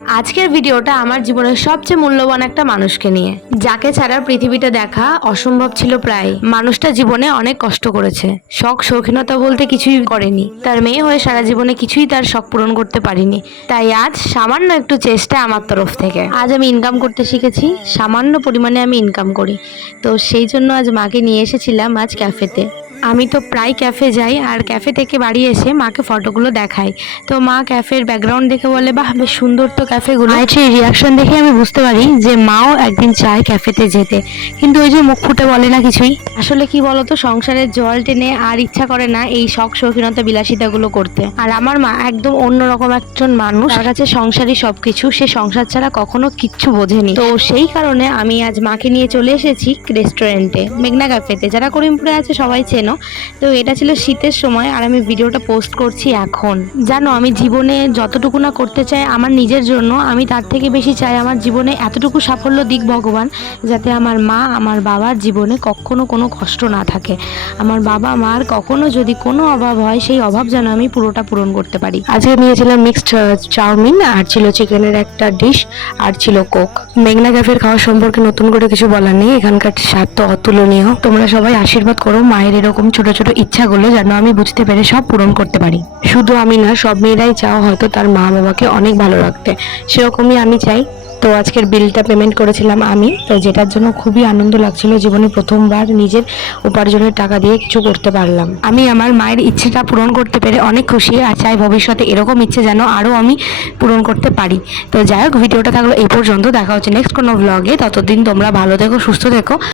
আজকের ভিডিওটা আমার জীবনের সবচেয়ে মূল্যবান একটা মানুষকে নিয়ে, যাকে ছাড়া পৃথিবীটা দেখা অসম্ভব ছিল প্রায়। মানুষটা জীবনে অনেক কষ্ট করেছে, শখ শৌখিনতা বলতে কিছুই করেনি। তার মেয়ে হয়ে সারা জীবনে কিছুই তার শখ পূরণ করতে পারিনি। তাই আজ সামান্য একটু চেষ্টা আমার তরফ থেকে আজ আমি ইনকাম করতে শিখেছি। সামান্য পরিমাণে আমি ইনকাম করি, তো সেই জন্য আজ মাকে নিয়ে এসেছিলাম আজ ক্যাফেতে। আমি তো প্রায় ক্যাফে যাই, আর ক্যাফে থেকে বাড়ি এসে মাকে ফটোগুলো দেখাই। তো মা ক্যাফের ব্যাকগ্রাউন্ড দেখে বলে, বাহ বেশ সুন্দর তো ক্যাফেগুলো। মায়ের সেই রিয়াকশন দেখে আমি বুঝতে পারি যে মাও একদিন চায় ক্যাফেতে যেতে, কিন্তু ওই যে মুখ ফুটে বলে না কিছুই। আসলে কি বলতো, সংসারের জল টেনে আর ইচ্ছা করে না এই শখ শৌখিনতা বিলাসিতাগুলো করতে। আর আমার মা একদম অন্যরকম একজন মানুষ, তার কাছে সংসারই সবকিছু। সে সংসার ছাড়া কখনো কিচ্ছু বোঝেনি। তো সেই কারণে আমি আজ মাকে নিয়ে চলে এসেছি রেস্টুরেন্টে, মেঘনা ক্যাফেতে। যারা করিমপুরে আছে সবাই চেনো। তো এটা ছিল শীতের সময়, আর আমি ভিডিওটা পোস্ট করছি এখন। জানো, আমি জীবনে যতটুকু না করতে চাই আমার নিজের জন্য, আমি তার থেকে বেশি চাই আমার জীবনে এতটুকু সাফল্য দিক ভগবান, যাতে আমার মা আমার বাবার জীবনে কখনো কোনো কষ্ট না থাকে। আমার বাবা মার কখনো যদি কোনো অভাব হয়, সেই অভাব যেন আমি পুরোটা পূরণ করতে পারি। আজকে নিয়েছিলাম মিক্সড চাউমিন, আর ছিল চিকেনের একটা ডিশ, আর ছিল কোক। মেঘনা ক্যাফের খাওয়া সম্পর্কে নতুন করে কিছু বলার নেই, এখানকার স্বাদ তো অতুলনীয়। তোমরা সবাই আশীর্বাদ করো মায়ের এরকম ছোট ছোট ইচ্ছাগুলো যেন আমি বুঝতে পেরে সব পূরণ করতে পারি। শুধু আমি না, সব মেয়েরাই চাও হয়তো তার মা বাবাকে অনেক ভালো রাখতে, সেরকমই আমি চাই। তো আজকের বিলটা পেমেন্ট করেছিলাম আমি, তো যেটার জন্য খুবই আনন্দ লাগছিল। জীবনে প্রথমবার নিজের উপার্জনের টাকা দিয়ে কিছু করতে পারলাম। আমি আমার মায়ের ইচ্ছেটা পূরণ করতে পেরে অনেক খুশি, আর চাই ভবিষ্যতে এরকম ইচ্ছে যেন আরও আমি পূরণ করতে পারি। তো যাই হোক, ভিডিওটা থাকলো এই পর্যন্ত। দেখা হচ্ছে নেক্সট কোনো ব্লগে। ততদিন তোমরা ভালো থেকো, সুস্থ থেকো।